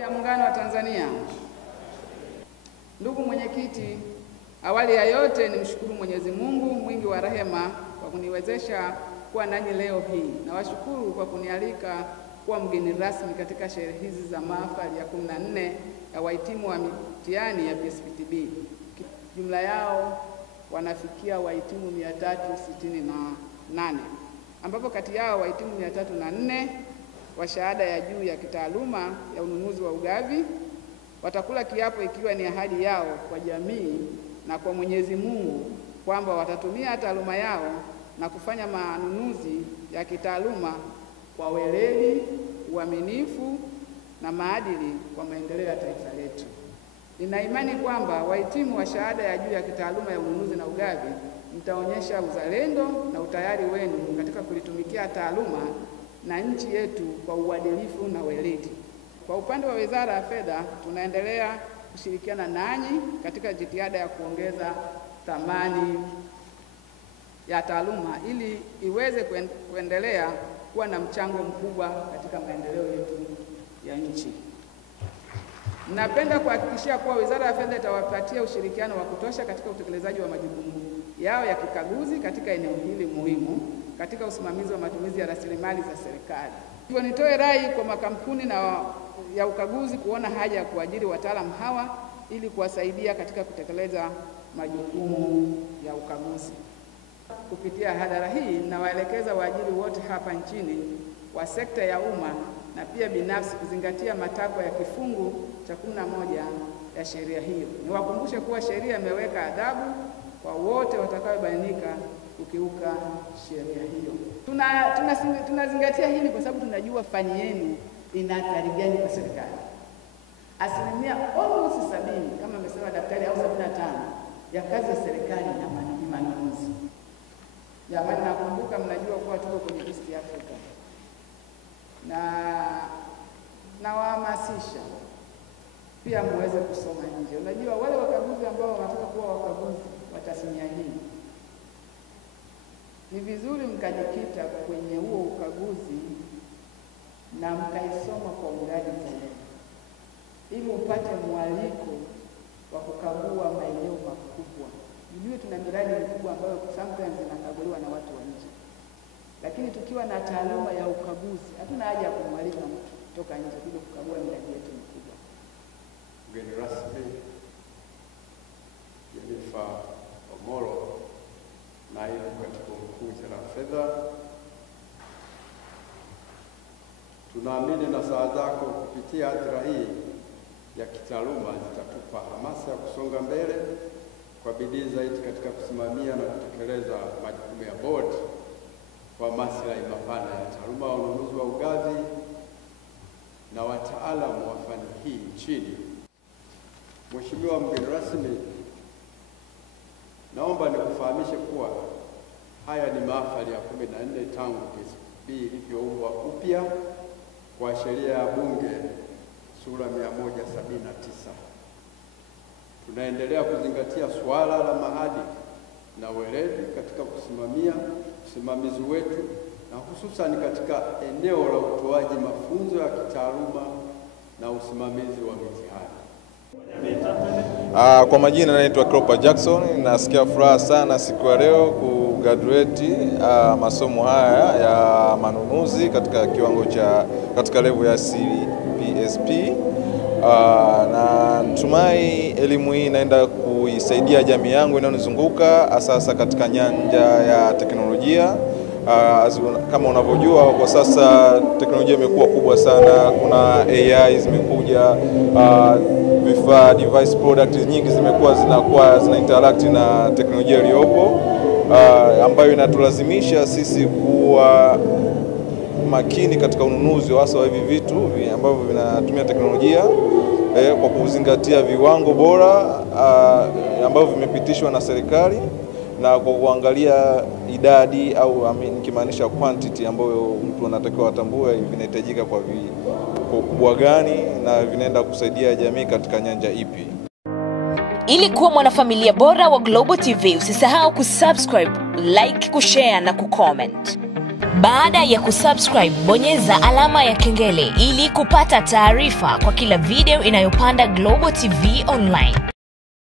ya Muungano wa Tanzania. Ndugu mwenyekiti, awali ya yote nimshukuru Mwenyezi Mungu mwingi wa rehema kwa kuniwezesha kuwa nanyi leo hii. Nawashukuru kwa kunialika kuwa mgeni rasmi katika sherehe hizi za mahafali ya 14 ya wahitimu wa mitihani ya PSPTB. Jumla yao wanafikia wahitimu 368, ambapo kati yao wahitimu 304 wa shahada ya juu ya kitaaluma ya ununuzi wa ugavi watakula kiapo ikiwa ni ahadi yao kwa jamii na kwa Mwenyezi Mungu kwamba watatumia taaluma yao na kufanya manunuzi ya kitaaluma kwa weledi, uaminifu na maadili kwa maendeleo ya taifa letu. Nina imani kwamba wahitimu wa shahada ya juu ya kitaaluma ya ununuzi na ugavi mtaonyesha uzalendo na utayari wenu katika kulitumikia taaluma na nchi yetu kwa uadilifu na weledi. Kwa upande wa Wizara ya Fedha, tunaendelea kushirikiana nanyi katika jitihada ya kuongeza thamani ya taaluma ili iweze kuendelea kuwa na mchango mkubwa katika maendeleo yetu ya nchi. Napenda kuhakikishia kuwa Wizara ya Fedha itawapatia ushirikiano wa kutosha katika utekelezaji wa majukumu yao ya kikaguzi katika eneo hili muhimu katika usimamizi wa matumizi ya rasilimali za serikali. Hivyo nitoe rai kwa makampuni ya ukaguzi kuona haja ya kuajiri wataalamu hawa ili kuwasaidia katika kutekeleza majukumu ya ukaguzi. Kupitia hadhara hii, nawaelekeza waajiri wote hapa nchini wa sekta ya umma na pia binafsi kuzingatia matakwa ya kifungu cha 11 ya sheria hiyo. Niwakumbushe kuwa sheria imeweka adhabu kwa wote watakaobainika kukiuka sheria hiyo. Tunazingatia hili kwa sababu tunajua fani yenu ina athari gani kwa serikali. Asilimia almost 70 kama amesema daktari au 75 ya kazi ya serikali ni manunuzi. Jamani, nakumbuka mnajua kuwa tuko kwenye East Africa. Na wahamasisha pia muweze kusoma nje. Unajua wale wakaguzi ambao wanataka kuwa wakaguzi wa tasnia hii, ni vizuri mkajikita kwenye huo ukaguzi na mkaisoma kwa undani zaidi, ili upate mwaliko wa kukagua maeneo makubwa. Mjue tuna miradi mikubwa ambayo sometimes inakaguliwa na watu wa nje. Lakini tukiwa na taaluma ya ukaguzi, hatuna haja ya kumwalika mtu kutoka nje kuja kukagua miradi yetu mikubwa. Mgeni rasmi Jennifer Omoro, naibu katibu mkuu Wizara ya Fedha, tunaamini na saa zako kupitia hadhara hii ya kitaaluma zitatupa hamasa ya kusonga mbele kwa bidii zaidi katika kusimamia na kutekeleza majukumu ya bodi kwa maslahi mapana ya taaluma ya ununuzi wa ugavi na wataalamu wa fani hii nchini. Mheshimiwa mgeni rasmi, naomba nikufahamishe kuwa haya ni mahafali ya 14 tangu PSPTB ilivyoumbwa upya kwa sheria ya Bunge sura 179. Tunaendelea kuzingatia swala la maadili na weledi katika usimamizi wetu na hususan katika eneo la utoaji mafunzo ya kitaaluma na usimamizi wa mitihani. Kwa majina naitwa Clopa Jackson. Nasikia furaha sana siku ya leo kugraduate masomo haya ya manunuzi katika kiwango katika level ya CPSP. Na natumai elimu hii inaenda kuisaidia jamii yangu inayonizunguka hasa katika nyanja ya teknolojia. Kama unavyojua kwa sasa teknolojia imekuwa kubwa sana. Kuna AI zimekuja, vifaa device product nyingi zimekuwa zina interact na teknolojia iliyopo, ambayo inatulazimisha sisi kuwa makini katika ununuzi hasa wa hivi vitu ambavyo vinatumia teknolojia kwa kuzingatia viwango bora ambavyo vimepitishwa na serikali na kwa kuangalia idadi au nikimaanisha quantity ambayo mtu anatakiwa atambue vinahitajika kwa ukubwa gani na vinaenda kusaidia jamii katika nyanja ipi. Ili kuwa mwanafamilia bora wa Global TV, usisahau kusubscribe, like, kushare na kucomment. Baada ya kusubscribe, bonyeza alama ya kengele ili kupata taarifa kwa kila video inayopanda Global TV Online.